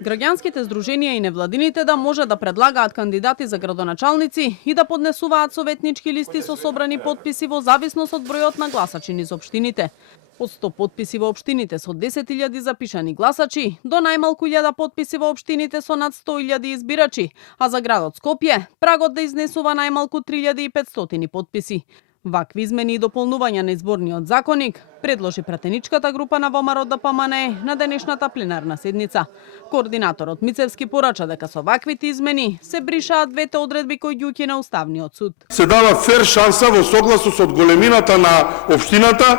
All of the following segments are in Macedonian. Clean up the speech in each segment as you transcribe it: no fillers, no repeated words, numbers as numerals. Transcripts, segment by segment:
Граѓанските здруженија и невладините да може да предлагаат кандидати за градоначалници и да поднесуваат советнички листи со собрани потписи во зависност од бројот на гласачи низ општините. Од 100 потписи во општините со 10.000 запишани гласачи до најмалку 1000 потписи во општините со над 100.000 избирачи, а за градот Скопје прагот да изнесува најмалку 3500 потписи. Вакви измени и дополнувања на изборниот законник предложи пратеничката група на ВМРО ДПМНЕ на денешната пленарна седница. Координаторот Мицевски порача дека со ваквите измени се бришаат двете одредби кои ги уки на Уставниот суд. Се дава фер шанса во согласност од големината на општината,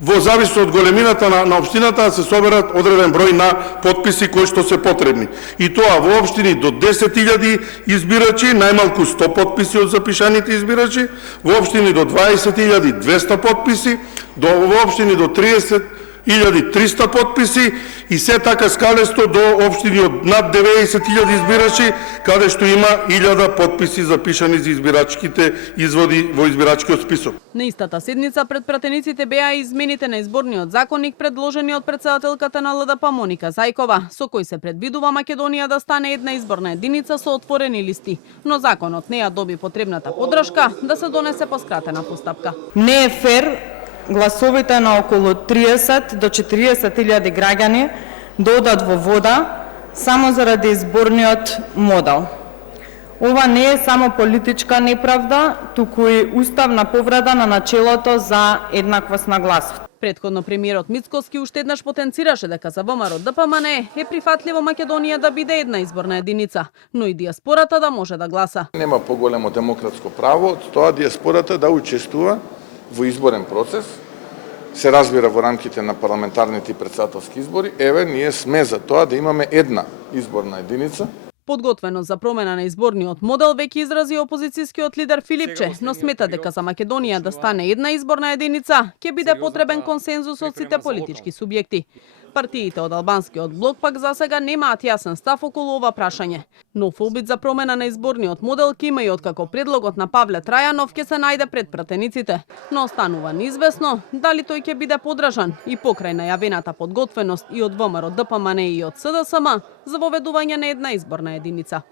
во зависност од големината на општината да се соберат одреден број на потписи кои што се потребни. И тоа во општини до 10.000 избирачи, најмалку 100 потписи од запишаните избирачи, во општини до 20.200 потписи, во општини до 30.300 потписи и се така скалесто до општини од над 90.000 избирачи, каде што има 1000 потписи запишани за избирачките изводи во избирачкиот список. На истата седница пред пратениците беа измените на изборниот законник предложени од претседателката на ЛДП Моника Зајкова, со кој се предвидува Македонија да стане една изборна единица со отворени листи, но законот не ја доби потребната поддршка да се донесе по скратена постапка. Не е фер гласовите на околу 30 до 40.000 граѓани да одат во вода само заради изборниот модел. Ова не е само политичка неправда, туку и уставна повреда на начелото за еднаквост на гласот. Претходно премиерот Мицкоски уште еднаш потенцираше дека за ВМРО ДПМНЕ е прифатливо Македонија да биде една изборна единица, но и диаспората да може да гласа. Нема поголемо демократско право од тоа диаспората да учествува во изборен процес, се разбира во рамките на парламентарните и претседателски избори. Еве, ние сме за тоа да имаме една изборна единица. Подготвеност за промена на изборниот модел веќе изрази опозицијскиот лидер Филипче, но смета дека за Македонија да стане една изборна единица ќе биде потребен консензус од сите политички субјекти. Партиите од албанскиот блок пак засега немаат јасен став околу ова прашање. Нов обид за промена на изборниот модел ќе има и откако предлогот на Павле Трајанов ќе се најде пред пратениците, но останува неизвестно дали тој ќе биде поддржан и покрај најавената подготвеност и од ВМРО ДПМНЕ и од СДСМ за воведување на една изборна единица.